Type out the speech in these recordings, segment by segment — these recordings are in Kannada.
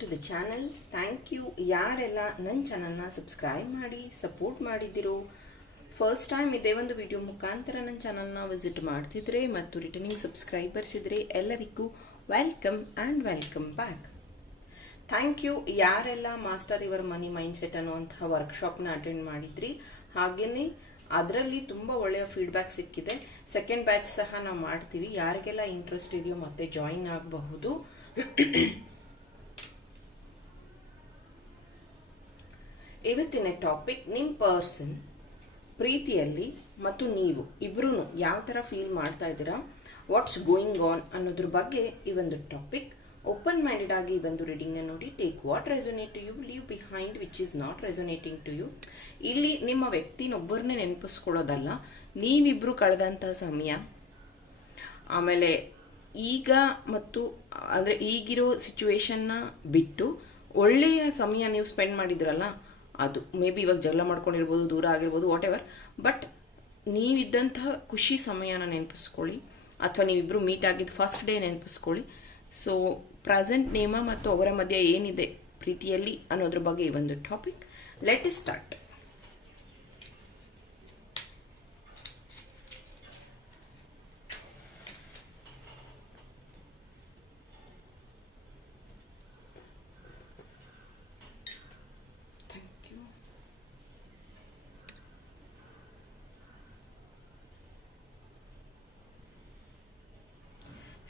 to the channel thank you ಯಾರೆಲ್ಲ ನನ್ನ ಚಾನಲ್ನ ಸಬ್ಸ್ಕ್ರೈಬ್ ಮಾಡಿ ಸಪೋರ್ಟ್ ಮಾಡಿದ್ದೀರೋ ಫಸ್ಟ್ ಟೈಮ್ ಇದೇ ಒಂದು ವಿಡಿಯೋ ಮುಖಾಂತರ ನನ್ನ ಚಾನಲ್ನ ವಿಸಿಟ್ ಮಾಡ್ತಿದ್ರೆ ಮತ್ತು ರಿಟರ್ನಿಂಗ್ ಸಬ್ಸ್ಕ್ರೈಬರ್ಸ್ ಇದ್ದರೆ ಎಲ್ಲರಿಗೂ welcome and welcome back thank you ಯಾರೆಲ್ಲ ಮಾಸ್ಟರ್ ಇವರ್ ಮನಿ ಮೈಂಡ್ ಸೆಟ್ ಅನ್ನುವಂತಹ ವರ್ಕ್ಶಾಪ್ನ ಅಟೆಂಡ್ ಮಾಡಿದ್ರಿ ಹಾಗೆಯೇ ಅದರಲ್ಲಿ ತುಂಬ ಒಳ್ಳೆಯ ಫೀಡ್ಬ್ಯಾಕ್ ಸಿಕ್ಕಿದೆ ಸೆಕೆಂಡ್ ಬ್ಯಾಚ್ ಸಹ ನಾವು ಮಾಡ್ತೀವಿ ಯಾರಿಗೆಲ್ಲ ಇಂಟ್ರೆಸ್ಟ್ ಇದೆಯೋ ಮತ್ತೆ ಜಾಯಿನ್ ಆಗಬಹುದು ಇವತ್ತಿನ ಟಾಪಿಕ್ ನಿಮ್ಮ ಪರ್ಸನ್ ಪ್ರೀತಿಯಲ್ಲಿ ಮತ್ತು ನೀವು ಇಬ್ರು ಯಾವ ಥರ ಫೀಲ್ ಮಾಡ್ತಾ ಇದ್ದೀರಾ ವಾಟ್ಸ್ ಗೋಯಿಂಗ್ ಆನ್ ಅನ್ನೋದ್ರ ಬಗ್ಗೆ ಈ ಒಂದು ಟಾಪಿಕ್ ಓಪನ್ ಮೈಂಡೆಡ್ ಆಗಿ ಈ ಒಂದು ರೀಡಿಂಗ್ನ ನೋಡಿ take what resonate to you leave behind which is not resonating to you ಇಲ್ಲಿ ನಿಮ್ಮ ಒಬ್ಬರನ್ನೇ ನೆನಪಿಸ್ಕೊಳ್ಳೋದಲ್ಲ ನೀವಿಬ್ರು ಕಳೆದಂತಹ ಸಮಯ ಆಮೇಲೆ ಈಗ ಮತ್ತು ಅಂದ್ರೆ ಈಗಿರೋ ಸಿಚುವೇಶನ್ನ ಬಿಟ್ಟು ಒಳ್ಳೆಯ ಸಮಯ ನೀವು ಸ್ಪೆಂಡ್ ಮಾಡಿದ್ರಲ್ಲ ಅದು ಮೇ ಬಿ ಇವಾಗ ಜಗಳ ಮಾಡ್ಕೊಂಡಿರ್ಬೋದು ದೂರ ಆಗಿರ್ಬೋದು ವಾಟ್ ಎವರ್ ಬಟ್ ನೀವಿದ್ದಂತಹ ಖುಷಿ ಸಮಯನ ನೆನಪಿಸ್ಕೊಳ್ಳಿ ಅಥವಾ ನೀವಿಬ್ಬರು ಮೀಟ್ ಆಗಿದ್ದು ಫಸ್ಟ್ ಡೇ ನೆನಪಿಸ್ಕೊಳ್ಳಿ ಸೊ ಪ್ರೆಸೆಂಟ್ ನೇಮ ಮತ್ತು ಅವರ ಮಧ್ಯೆ ಏನಿದೆ ಪ್ರೀತಿಯಲ್ಲಿ ಅನ್ನೋದ್ರ ಬಗ್ಗೆ ಈ ಒಂದು topic let us start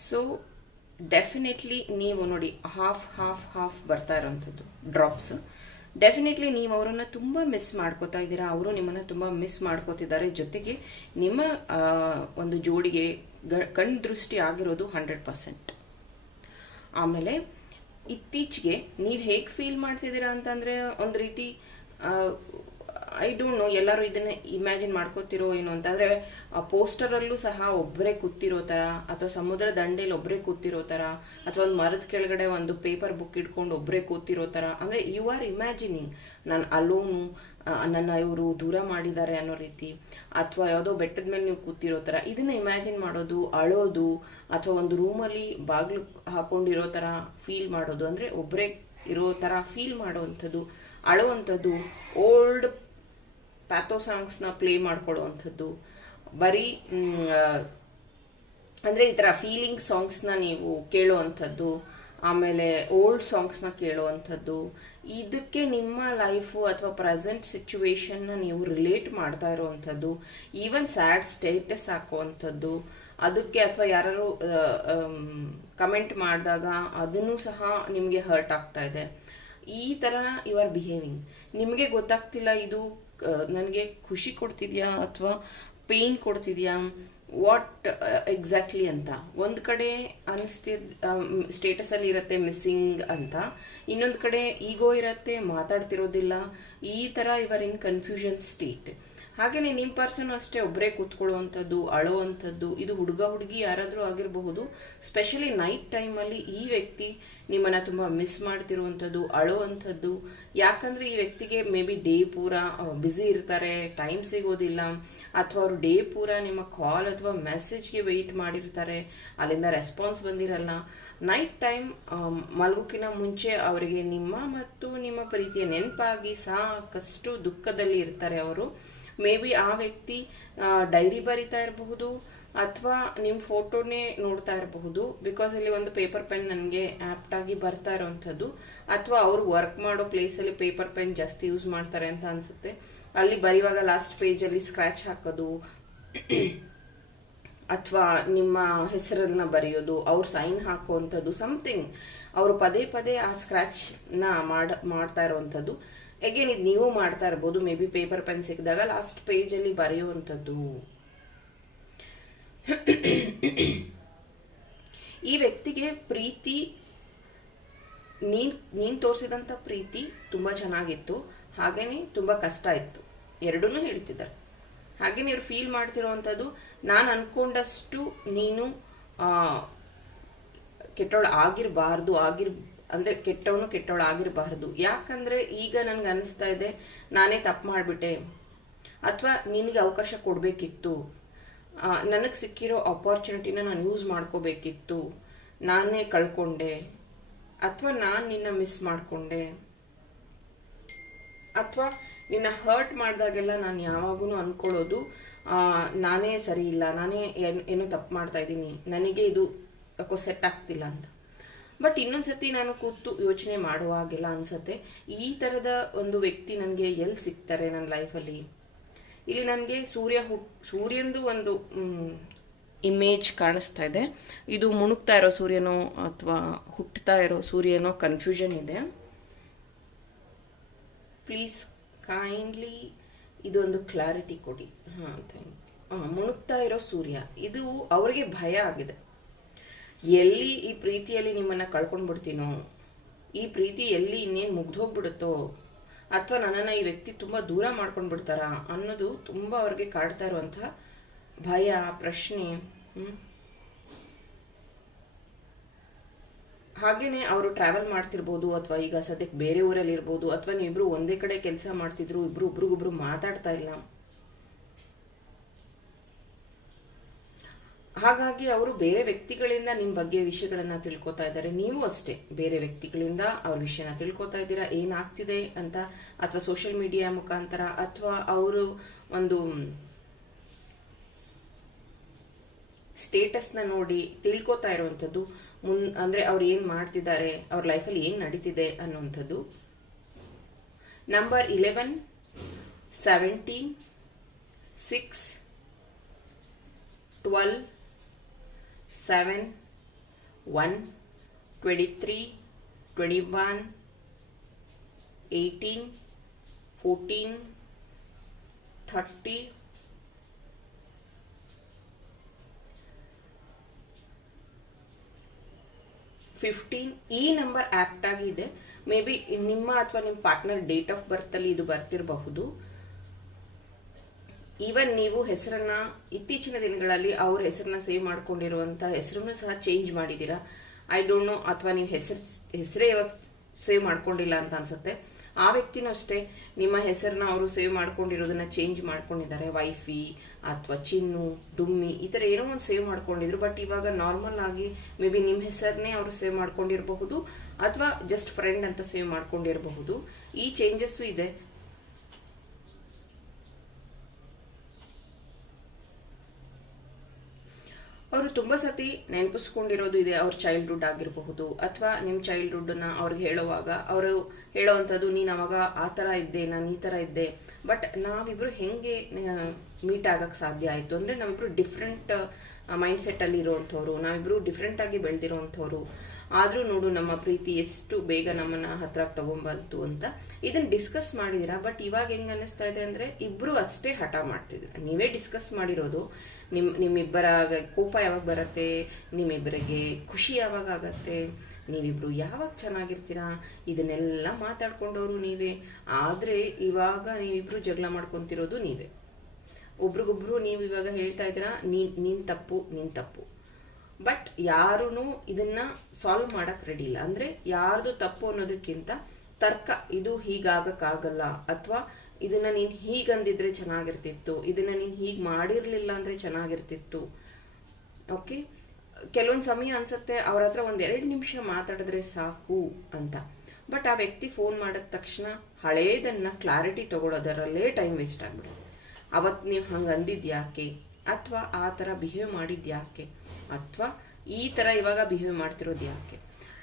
so definitely ನೀವು ನೋಡಿ ಹಾಫ್ ಹಾಫ್ ಹಾಫ್ ಬರ್ತಾ ಇರೋಂಥದ್ದು ಡ್ರಾಪ್ಸ್ ಡೆಫಿನೆಟ್ಲಿ ನೀವು ಅವರನ್ನು ತುಂಬ ಮಿಸ್ ಮಾಡ್ಕೋತಾ ಇದ್ದೀರಾ ಅವರು ನಿಮ್ಮನ್ನು ತುಂಬ ಮಿಸ್ ಮಾಡ್ಕೋತಿದ್ದಾರೆ ಜೊತೆಗೆ ನಿಮ್ಮ ಒಂದು ಜೋಡಿಗೆ ಕಣ್ ದೃಷ್ಟಿ ಆಗಿರೋದು ಹಂಡ್ರೆಡ್ ಪರ್ಸೆಂಟ್ ಆಮೇಲೆ ಇತ್ತೀಚೆಗೆ ನೀವು ಹೇಗೆ ಫೀಲ್ ಮಾಡ್ತಿದ್ದೀರಾ ಅಂತಂದರೆ ಒಂದು ರೀತಿ ಐ ಡೋಂಟ್ ನೋ ಎಲ್ಲರೂ ಇದನ್ನ ಇಮ್ಯಾಜಿನ್ ಮಾಡ್ಕೋತಿರೋ ಏನು ಪೋಸ್ಟರ್ ಅಲ್ಲೂ ಸಹ ಒಬ್ಬರೇ ಕೂತಿರೋ ತರ ಅಥವಾ ಸಮುದ್ರ ದಂಡೆಯಲ್ಲಿ ಒಬ್ಬರೇ ಕೂತಿರೋ ತರ ಅಥವಾ ಒಂದು ಮರದ ಕೆಳಗಡೆ ಒಂದು ಪೇಪರ್ ಬುಕ್ ಇಟ್ಕೊಂಡು ಒಬ್ಬರೇ ಕೂತಿರೋ ತರ ಅಂದ್ರೆ ಯು ಆರ್ ಇಮ್ಯಾಜಿನಿಂಗ್ ನಾನು ಅಲೋನು ನನ್ನ ಇವರು ದೂರ ಮಾಡಿದ್ದಾರೆ ಅನ್ನೋ ರೀತಿ ಅಥವಾ ಯಾವುದೋ ಬೆಟ್ಟದ ಮೇಲೆ ನೀವು ಕೂತಿರೋ ತರ ಇದನ್ನ ಇಮ್ಯಾಜಿನ್ ಮಾಡೋದು ಅಳೋದು ಅಥವಾ ಒಂದು ರೂಮಲ್ಲಿ ಬಾಗಿಲು ಹಾಕೊಂಡಿರೋ ತರ ಫೀಲ್ ಮಾಡೋದು ಅಂದ್ರೆ ಒಬ್ಬರೇ ಇರೋ ತರ ಫೀಲ್ ಮಾಡುವಂಥದ್ದು ಅಳುವಂಥದ್ದು ಓಲ್ಡ್ ಪ್ಯಾಥೋ ಸಾಂಗ್ಸ್ನ ಪ್ಲೇ ಮಾಡ್ಕೊಳ್ಳುವಂಥದ್ದು ಬರೀ ಅಂದರೆ ಈ ಥರ ಫೀಲಿಂಗ್ ಸಾಂಗ್ಸ್ನ ನೀವು ಕೇಳುವಂಥದ್ದು ಆಮೇಲೆ ಓಲ್ಡ್ ಸಾಂಗ್ಸ್ನ ಕೇಳುವಂಥದ್ದು ಇದಕ್ಕೆ ನಿಮ್ಮ ಲೈಫು ಅಥವಾ ಪ್ರೆಸೆಂಟ್ ಸಿಚುವೇಶನ್ನ ನೀವು ರಿಲೇಟ್ ಮಾಡ್ತಾ ಇರುವಂಥದ್ದು ಈವನ್ ಸ್ಯಾಡ್ ಸ್ಟೇಟಸ್ ಹಾಕುವಂಥದ್ದು ಅದಕ್ಕೆ ಅಥವಾ ಯಾರು ಕಮೆಂಟ್ ಮಾಡಿದಾಗ ಅದನ್ನು ಸಹ ನಿಮಗೆ ಹರ್ಟ್ ಆಗ್ತಾ ಇದೆ ಈ ಥರ ಯು ಆರ್ ಬಿಹೇವಿಂಗ್ ನಿಮಗೆ ಗೊತ್ತಾಗ್ತಿಲ್ಲ ಇದು ನನಗೆ ಖುಷಿ ಕೊಡ್ತಿದ್ಯಾ ಅಥವಾ ಪೇನ್ ಕೊಡ್ತಿದ್ಯಾ ವಾಟ್ ಎಕ್ಸಾಕ್ಟ್ಲಿ uh, ಅಂತ ಒಂದು ಕಡೆ ಅನಿಸ್ತಿದ್ ಸ್ಟೇಟಸಲ್ಲಿ ಇರುತ್ತೆ ಮಿಸ್ಸಿಂಗ್ ಅಂತ ಇನ್ನೊಂದು ಕಡೆ ಈಗೋ ಇರುತ್ತೆ ಮಾತಾಡ್ತಿರೋದಿಲ್ಲ ಈ ಥರ ಇವರ್ ಇನ್ ಕನ್ಫ್ಯೂಷನ್ ಸ್ಟೇಟ್ ಹಾಗೆಯೇ ನಿಮ್ಮ ಪರ್ಸನ್ ಅಷ್ಟೇ ಒಬ್ಬರೇ ಕೂತ್ಕೊಳ್ಳುವಂಥದ್ದು ಅಳುವಂಥದ್ದು ಇದು ಹುಡುಗ ಹುಡುಗಿ ಯಾರಾದರೂ ಆಗಿರಬಹುದು ಸ್ಪೆಷಲಿ ನೈಟ್ ಟೈಮಲ್ಲಿ ಈ ವ್ಯಕ್ತಿ ನಿಮ್ಮನ್ನು ತುಂಬ ಮಿಸ್ ಮಾಡ್ತಿರುವಂಥದ್ದು ಅಳುವಂಥದ್ದು ಯಾಕಂದರೆ ಈ ವ್ಯಕ್ತಿಗೆ ಮೇ ಬಿ ಡೇ ಪೂರ ಬ್ಯುಸಿ ಇರ್ತಾರೆ ಟೈಮ್ ಸಿಗೋದಿಲ್ಲ ಅಥವಾ ಅವರು ಡೇ ಪೂರ ನಿಮ್ಮ ಕಾಲ್ ಅಥವಾ ಮೆಸೇಜ್ಗೆ ವೆಯ್ಟ್ ಮಾಡಿರ್ತಾರೆ ಅಲ್ಲಿಂದ ರೆಸ್ಪಾನ್ಸ್ ಬಂದಿರಲ್ಲ ನೈಟ್ ಟೈಮ್ ಮಲಗೋಕ್ಕಿಂತ ಮುಂಚೆ ಅವರಿಗೆ ನಿಮ್ಮ ಮತ್ತು ನಿಮ್ಮ ಪ್ರೀತಿಯ ನೆನಪಾಗಿ ಸಾಕಷ್ಟು ದುಃಖದಲ್ಲಿ ಇರ್ತಾರೆ ಅವರು ಮೇ ಬಿ ಆ ವ್ಯಕ್ತಿ ಡೈರಿ ಬರಿತಾ ಇರಬಹುದು ಅಥವಾ ನಿಮ್ಮ ಫೋಟೋನೇ ನೋಡ್ತಾ ಇರಬಹುದು ಬಿಕಾಸ್ ಇಲ್ಲಿ ಒಂದು ಪೇಪರ್ ಪೆನ್ ನನಗೆ ಆಪ್ಟಾಗಿ ಬರ್ತಾ ಇರೋವಂಥದ್ದು ಅಥವಾ ಅವರು ವರ್ಕ್ ಮಾಡೋ ಪ್ಲೇಸಲ್ಲಿ ಪೇಪರ್ ಪೆನ್ ಜಾಸ್ತಿ ಯೂಸ್ ಮಾಡ್ತಾರೆ ಅಂತ ಅನಿಸುತ್ತೆ ಅಲ್ಲಿ ಬರೆಯುವಾಗ ಲಾಸ್ಟ್ ಪೇಜಲ್ಲಿ ಸ್ಕ್ರ್ಯಾಚ್ ಹಾಕೋದು ಅಥವಾ ನಿಮ್ಮ ಹೆಸರನ್ನ ಬರೆಯೋದು ಅವ್ರ ಸೈನ್ ಹಾಕುವಂಥದ್ದು ಸಮಥಿಂಗ್ ಅವರು ಪದೇ ಪದೇ ಆ ಸ್ಕ್ರ್ಯಾಚ್ನ ಮಾಡ ಮಾಡ್ತಾ ಇರುವಂಥದ್ದು ಅಗೇನ್ ಇದು ನೀವು ಮಾಡ್ತಾ ಇರ್ಬೋದು ಮೇ ಬಿ ಪೇಪರ್ ಪೆನ್ ಸಿಕ್ಕಿದಾಗ ಲಾಸ್ಟ್ ಅಲ್ಲಿ ಬರೆಯುವಂಥದ್ದು ಈ ವ್ಯಕ್ತಿಗೆ ಪ್ರೀತಿ ನೀನ್ ನೀನ್ ತೋರಿಸಿದಂತ ಪ್ರೀತಿ ತುಂಬಾ ಚೆನ್ನಾಗಿತ್ತು ಹಾಗೇನೆ ತುಂಬಾ ಕಷ್ಟ ಇತ್ತು ಎರಡೂ ಹೇಳ್ತಿದ್ದಾರೆ ಹಾಗೇನೆ ಇವ್ರು ಫೀಲ್ ಮಾಡ್ತಿರುವಂಥದ್ದು ನಾನು ಅನ್ಕೊಂಡಷ್ಟು ನೀನು ಕೆಟ್ಟೋಳು ಆಗಿರಬಾರ್ದು ಆಗಿರ್ ಅಂದ್ರೆ ಕೆಟ್ಟವನು ಆಗಿರಬಾರದು ಯಾಕಂದ್ರೆ ಈಗ ನನ್ಗೆ ಅನಿಸ್ತಾ ಇದೆ ನಾನೇ ತಪ್ಪು ಮಾಡಿಬಿಟ್ಟೆ ಅಥವಾ ನಿನಗೆ ಅವಕಾಶ ಕೊಡಬೇಕಿತ್ತು ನನಗೆ ಸಿಕ್ಕಿರೋ ಅಪಾರ್ಚುನಿಟಿನ ನಾನು ಯೂಸ್ ಮಾಡ್ಕೋಬೇಕಿತ್ತು ನಾನೇ ಕಳ್ಕೊಂಡೆ ಅಥವಾ ನಾನು ನಿನ್ನ ಮಿಸ್ ಮಾಡಿಕೊಂಡೆ ಅಥವಾ ನಿನ್ನ ಹರ್ಟ್ ಮಾಡಿದಾಗೆಲ್ಲ ನಾನು ಯಾವಾಗೂ ಅಂದ್ಕೊಳ್ಳೋದು ನಾನೇ ಸರಿ ಇಲ್ಲ ನಾನೇ ಏನು ತಪ್ಪು ಮಾಡ್ತಾ ಇದ್ದೀನಿ ನನಗೆ ಇದು ಯಾಕೋ ಸೆಟ್ ಆಗ್ತಿಲ್ಲ ಅಂತ ಬಟ್ ಇನ್ನೊಂದ್ಸತಿ ನಾನು ಕೂತು ಯೋಚನೆ ಮಾಡುವಾಗಿಲ್ಲ ಅನ್ಸತ್ತೆ ಈ ತರದ ಒಂದು ವ್ಯಕ್ತಿ ನನಗೆ ಎಲ್ಲಿ ಸಿಗ್ತಾರೆ ನನ್ನ ಲೈಫಲ್ಲಿ ಇಲ್ಲಿ ನನಗೆ ಸೂರ್ಯ ಹುಟ್ ಸೂರ್ಯಂದು ಒಂದು ಇಮೇಜ್ ಕಾಣಿಸ್ತಾ ಇದೆ ಇದು ಮುಣುಗ್ತಾ ಇರೋ ಸೂರ್ಯನೋ ಅಥವಾ ಹುಟ್ಟುತ್ತಾ ಇರೋ ಸೂರ್ಯನೋ ಕನ್ಫ್ಯೂಷನ್ ಇದೆ ಪ್ಲೀಸ್ ಕೈಂಡ್ಲಿ ಇದೊಂದು ಕ್ಲಾರಿಟಿ ಕೊಡಿ ಹಾಂ ಥ್ಯಾಂಕ್ ಹಾಂ ಮುಣುಗ್ತಾ ಇರೋ ಸೂರ್ಯ ಇದು ಅವರಿಗೆ ಭಯ ಆಗಿದೆ ಎಲ್ಲಿ ಈ ಪ್ರೀತಿಯಲ್ಲಿ ನಿಮ್ಮನ್ನು ಕಳ್ಕೊಂಡ್ಬಿಡ್ತೀನೋ ಈ ಪ್ರೀತಿ ಎಲ್ಲಿ ಇನ್ನೇನು ಮುಗ್ದೋಗ್ಬಿಡುತ್ತೋ ಅಥವಾ ನನ್ನನ್ನು ಈ ವ್ಯಕ್ತಿ ತುಂಬ ದೂರ ಮಾಡ್ಕೊಂಡು ಬಿಡ್ತಾರ ಅನ್ನೋದು ತುಂಬ ಅವ್ರಿಗೆ ಕಾಡ್ತಾ ಇರುವಂತ ಭಯ ಪ್ರಶ್ನೆ ಹಾಗೇನೆ ಅವರು ಟ್ರಾವೆಲ್ ಮಾಡ್ತಿರ್ಬೋದು ಅಥವಾ ಈಗ ಸದ್ಯಕ್ಕೆ ಬೇರೆ ಊರಲ್ಲಿ ಇರ್ಬೋದು ಅಥವಾ ನೀವಿಬ್ರು ಒಂದೇ ಕಡೆ ಕೆಲಸ ಮಾಡ್ತಿದ್ರು ಇಬ್ರು ಒಬ್ರಿಗೊಬ್ರು ಮಾತಾಡ್ತಾ ಇಲ್ಲ ಹಾಗಾಗಿ ಅವರು ಬೇರೆ ವ್ಯಕ್ತಿಗಳಿಂದ ನಿಮ್ಮ ಬಗ್ಗೆ ವಿಷಯಗಳನ್ನ ತಿಳ್ಕೊತಾ ಇದ್ದಾರೆ ನೀವು ಅಷ್ಟೇ ಬೇರೆ ವ್ಯಕ್ತಿಗಳಿಂದ ಅವ್ರ ವಿಷಯನ ತಿಳ್ಕೊತಾ ಇದ್ದೀರಾ ಏನಾಗ್ತಿದೆ ಅಂತ ಅಥವಾ ಸೋಷಿಯಲ್ ಮೀಡಿಯಾ ಮುಖಾಂತರ ಅಥವಾ ಅವರು ಒಂದು ಸ್ಟೇಟಸ್ನ ನೋಡಿ ತಿಳ್ಕೊತಾ ಇರುವಂಥದ್ದು ಮುನ್ ಅಂದ್ರೆ ಅವ್ರು ಏನು ಮಾಡ್ತಿದ್ದಾರೆ ಅವ್ರ ಲೈಫಲ್ಲಿ ಏನು ನಡೀತಿದೆ ಅನ್ನುವಂಥದ್ದು number eleven seventeen six twelve 7, 1, 23, 21, 18, 14, 30, fifteen ಈ ನಂಬರ್ ಆ್ಯಪ್ಟ್ ಆಗಿದೆ ಮೇ ಬಿ ನಿಮ್ಮ ಅಥವಾ ನಿಮ್ಮ ಪಾರ್ಟ್ನರ್ ಡೇಟ್ ಆಫ್ ಬರ್ತಲ್ಲಿ ಇದು ಬರ್ತಿರಬಹುದು ಈವನ್ ನೀವು ಹೆಸರನ್ನ ಇತ್ತೀಚಿನ ದಿನಗಳಲ್ಲಿ ಅವ್ರ ಹೆಸರನ್ನ ಸೇವ್ ಮಾಡ್ಕೊಂಡಿರುವಂತ ಹೆಸರನ್ನು ಸಹ ಚೇಂಜ್ ಮಾಡಿದ್ದೀರಾ ಐ ಡೋಂಟ್ ನೋ ಅಥವಾ ನೀವು ಹೆಸರು ಹೆಸರೇ ಇವಾಗ ಸೇವ್ ಮಾಡ್ಕೊಂಡಿಲ್ಲ ಅಂತ ಅನ್ಸುತ್ತೆ ಆ ವ್ಯಕ್ತಿನೂ ಅಷ್ಟೇ ನಿಮ್ಮ ಹೆಸರನ್ನ ಅವರು ಸೇವ್ ಮಾಡ್ಕೊಂಡಿರೋದನ್ನ ಚೇಂಜ್ ಮಾಡ್ಕೊಂಡಿದ್ದಾರೆ ವೈಫಿ ಅಥವಾ ಚಿನ್ನು ಡುಮ್ಮಿ ಈ ಥರ ಏನೋ ಒಂದು ಸೇವ್ ಮಾಡ್ಕೊಂಡಿದ್ರು ಬಟ್ ಇವಾಗ ನಾರ್ಮಲ್ ಆಗಿ ಮೇ ಬಿ ನಿಮ್ಮ ಹೆಸರನ್ನೇ ಅವರು ಸೇವ್ ಮಾಡ್ಕೊಂಡಿರಬಹುದು ಅಥವಾ ಜಸ್ಟ್ ಫ್ರೆಂಡ್ ಅಂತ ಸೇವ್ ಮಾಡ್ಕೊಂಡಿರಬಹುದು ಈ ಚೇಂಜಸ್ಸು ಇದೆ ಅವರು ತುಂಬಾ ಸತಿ ನೆನಪಿಸ್ಕೊಂಡಿರೋದು ಇದೆ ಅವ್ರ ಚೈಲ್ಡ್ಹುಡ್ ಆಗಿರಬಹುದು ಅಥವಾ ನಿಮ್ಮ ನ ಅವ್ರಿಗೆ ಹೇಳುವಾಗ ಅವರು ಹೇಳೋವಂಥದ್ದು ನೀನು ಅವಾಗ ಆ ಥರ ಇದ್ದೆ ನಾನು ಈ ಥರ ಇದ್ದೆ ಬಟ್ ನಾವಿಬ್ರು ಹೆಂಗೆ ಮೀಟ್ ಆಗಕ್ಕೆ ಸಾಧ್ಯ ಆಯಿತು ಅಂದರೆ ನಾವಿಬ್ರು ಡಿಫ್ರೆಂಟ್ ಮೈಂಡ್ ಸೆಟ್ ಅಲ್ಲಿ ಇರೋವಂಥವ್ರು ನಾವಿಬ್ರು ಆಗಿ ಬೆಳೆದಿರೋವಂಥವ್ರು ಆದರೂ ನೋಡು ನಮ್ಮ ಪ್ರೀತಿ ಎಷ್ಟು ಬೇಗ ನಮ್ಮನ್ನ ಹತ್ರ ತಗೊಂಬಂತು ಅಂತ ಇದನ್ನ ಡಿಸ್ಕಸ್ ಮಾಡಿದಿರಾ ಬಟ್ ಇವಾಗ ಹೆಂಗ ಅನಿಸ್ತಾ ಇದೆ ಅಂದ್ರೆ ಇಬ್ರು ಅಷ್ಟೇ ಹಠ ಮಾಡ್ತಿದ್ರು ನೀವೇ ಡಿಸ್ಕಸ್ ಮಾಡಿರೋದು ನಿಮ್ ನಿಮ್ಮಿಬ್ಬರ ಕೋಪ ಯಾವಾಗ ಬರತ್ತೆ ನಿಮ್ಮಿಬ್ಬರಿಗೆ ಖುಷಿ ಯಾವಾಗ ಆಗತ್ತೆ ನೀವಿಬ್ರು ಯಾವಾಗ ಚೆನ್ನಾಗಿರ್ತೀರಾ ಇದನ್ನೆಲ್ಲ ಮಾತಾಡ್ಕೊಂಡವರು ನೀವೇ ಆದ್ರೆ ಇವಾಗ ನೀವಿಬ್ರು ಜಗಳ ಮಾಡ್ಕೊತಿರೋದು ನೀವೇ ಒಬ್ರಿಗೊಬ್ರು ನೀವು ಇವಾಗ ಹೇಳ್ತಾ ಇದ್ದೀರಾ ನೀನ್ ತಪ್ಪು ನೀನ್ ತಪ್ಪು ಬಟ್ ಯಾರೂ ಇದನ್ನ ಸಾಲ್ವ್ ಮಾಡಕ್ ರೆಡಿ ಇಲ್ಲ ಅಂದ್ರೆ ಯಾರ್ದು ತಪ್ಪು ಅನ್ನೋದಕ್ಕಿಂತ ತರ್ಕ ಇದು ಹೀಗಾಗಕ್ಕಾಗಲ್ಲ ಅಥವಾ ಇದನ್ನ ನೀನ್ ಹೀಗಂದಿದ್ರೆ ಚೆನ್ನಾಗಿರ್ತಿತ್ತು ಇದನ್ನ ನೀನ್ ಹೀಗೆ ಮಾಡಿರ್ಲಿಲ್ಲ ಅಂದ್ರೆ ಚೆನ್ನಾಗಿರ್ತಿತ್ತು ಓಕೆ ಕೆಲವೊಂದು ಸಮಯ ಅನ್ಸುತ್ತೆ ಅವ್ರ ಹತ್ರ ಒಂದ್ ಎರಡು ನಿಮಿಷ ಮಾತಾಡಿದ್ರೆ ಸಾಕು ಅಂತ ಬಟ್ ಆ ವ್ಯಕ್ತಿ ಫೋನ್ ಮಾಡಿದ ತಕ್ಷಣ ಹಳೇದನ್ನ ಕ್ಲಾರಿಟಿ ತಗೊಳ್ಳೋದರಲ್ಲೇ ಟೈಮ್ ವೇಸ್ಟ್ ಆಗಿಬಿಡುತ್ತೆ ಅವತ್ತು ನೀವು ಹಂಗೆ ಅಂದಿದ್ಯಾಕೆ ಅಥವಾ ಆ ಥರ ಬಿಹೇವ್ ಮಾಡಿದ್ಯಾಕೆ ಅಥವಾ ಈ ಥರ ಇವಾಗ ಬಿಹೇವ್ ಮಾಡ್ತಿರೋದು ಯಾಕೆ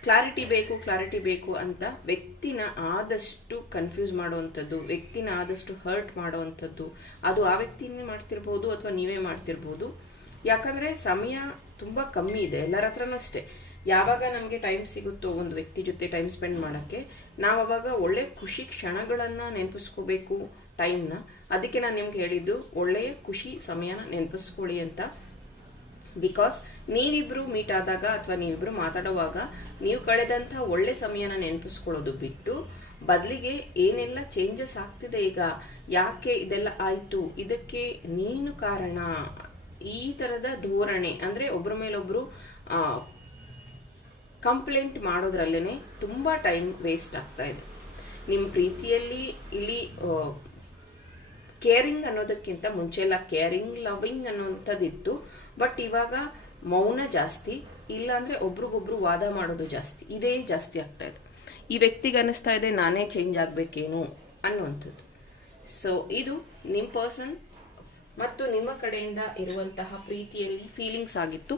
ಕ್ಲಾರಿಟಿ ಬೇಕು ಕ್ಲಾರಿಟಿ ಬೇಕು ಅಂತ ವ್ಯಕ್ತಿನ ಆದಷ್ಟು ಕನ್ಫ್ಯೂಸ್ ಮಾಡುವಂಥದ್ದು ವ್ಯಕ್ತಿನ ಆದಷ್ಟು ಹರ್ಟ್ ಮಾಡುವಂಥದ್ದು ಅದು ಆ ವ್ಯಕ್ತಿನೇ ಮಾಡ್ತಿರ್ಬೋದು ಅಥವಾ ನೀವೇ ಮಾಡ್ತಿರ್ಬೋದು ಯಾಕಂದರೆ ಸಮಯ ತುಂಬ ಕಮ್ಮಿ ಇದೆ ಎಲ್ಲರ ಹತ್ರನೂ ಅಷ್ಟೇ ಯಾವಾಗ ನಮಗೆ ಟೈಮ್ ಸಿಗುತ್ತೋ ಒಂದು ವ್ಯಕ್ತಿ ಜೊತೆ ಟೈಮ್ ಸ್ಪೆಂಡ್ ಮಾಡೋಕ್ಕೆ ನಾವು ಅವಾಗ ಒಳ್ಳೆ ಖುಷಿ ಕ್ಷಣಗಳನ್ನು ನೆನಪಿಸ್ಕೋಬೇಕು ಟೈಮ್ನ ಅದಕ್ಕೆ ನಾನು ನಿಮ್ಗೆ ಹೇಳಿದ್ದು ಒಳ್ಳೆಯ ಖುಷಿ ಸಮಯನ ನೆನಪಿಸ್ಕೊಳ್ಳಿ ಅಂತ ಬಿಕಾಸ್ ನೀವಿಬ್ರು ಮೀಟ್ ಆದಾಗ ಅಥವಾ ನೀವಿಬ್ರು ಮಾತಾಡುವಾಗ ನೀವು ಕಳೆದಂತ ಒಳ್ಳೆ ಸಮಯನ ನೆನಪಿಸ್ಕೊಳ್ಳೋದು ಬಿಟ್ಟು ಬದಲಿಗೆ ಏನೆಲ್ಲ ಚೇಂಜಸ್ ಆಗ್ತಿದೆ ಈಗ ಯಾಕೆ ಇದೆಲ್ಲ ಆಯ್ತು ಇದಕ್ಕೆ ನೀನು ಕಾರಣ ಈ ತರದ ಧೋರಣೆ ಅಂದ್ರೆ ಒಬ್ಬರ ಆ ಕಂಪ್ಲೇಂಟ್ ಮಾಡೋದ್ರಲ್ಲೇನೆ ತುಂಬಾ ಟೈಮ್ ವೇಸ್ಟ್ ಆಗ್ತಾ ಇದೆ ನಿಮ್ಮ ಪ್ರೀತಿಯಲ್ಲಿ ಇಲ್ಲಿ ಕೇರಿಂಗ್ ಅನ್ನೋದಕ್ಕಿಂತ ಮುಂಚೆ ಎಲ್ಲ ಕೇರಿಂಗ್ ಲವಿಂಗ್ ಅನ್ನೋಂಥದ್ದಿತ್ತು ಬಟ್ ಇವಾಗ ಮೌನ ಜಾಸ್ತಿ ಇಲ್ಲ ಅಂದ್ರೆ ಒಬ್ರಿಗೊಬ್ರು ವಾದ ಮಾಡೋದು ಜಾಸ್ತಿ ಇದೇ ಜಾಸ್ತಿ ಆಗ್ತಾ ಇದೆ ಈ ವ್ಯಕ್ತಿಗೆ ಅನಿಸ್ತಾ ಇದೆ ನಾನೇ ಚೇಂಜ್ ಆಗಬೇಕೇನು ಅನ್ನುವಂಥದ್ದು ಸೊ ಇದು ನಿಮ್ಮ ಪರ್ಸನ್ ಮತ್ತು ನಿಮ್ಮ ಕಡೆಯಿಂದ ಇರುವಂತಹ ಪ್ರೀತಿಯಲ್ಲಿ ಫೀಲಿಂಗ್ಸ್ ಆಗಿತ್ತು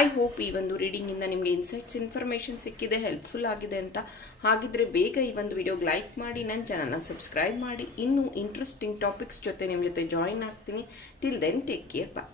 ಐ ಹೋಪ್ ಈ ಒಂದು ರೀಡಿಂಗಿಂದ ನಿಮಗೆ ಇನ್ಸೈಟ್ಸ್ ಇನ್ಫಾರ್ಮೇಶನ್ ಸಿಕ್ಕಿದೆ ಹೆಲ್ಪ್ಫುಲ್ ಆಗಿದೆ ಅಂತ ಹಾಗಿದ್ರೆ ಬೇಗ ಈ ಒಂದು ವಿಡಿಯೋಗೆ ಲೈಕ್ ಮಾಡಿ ನನ್ನ ಚಾನಲ್ನ ಸಬ್ಸ್ಕ್ರೈಬ್ ಮಾಡಿ ಇನ್ನೂ ಇಂಟ್ರೆಸ್ಟಿಂಗ್ ಟಾಪಿಕ್ಸ್ ಜೊತೆ ನಿಮ್ಮ ಜೊತೆ ಜಾಯಿನ್ ಆಗ್ತೀನಿ ಟಿಲ್ ದೆನ್ ಟೇಕ್ ಕೇರ್ ಬಾ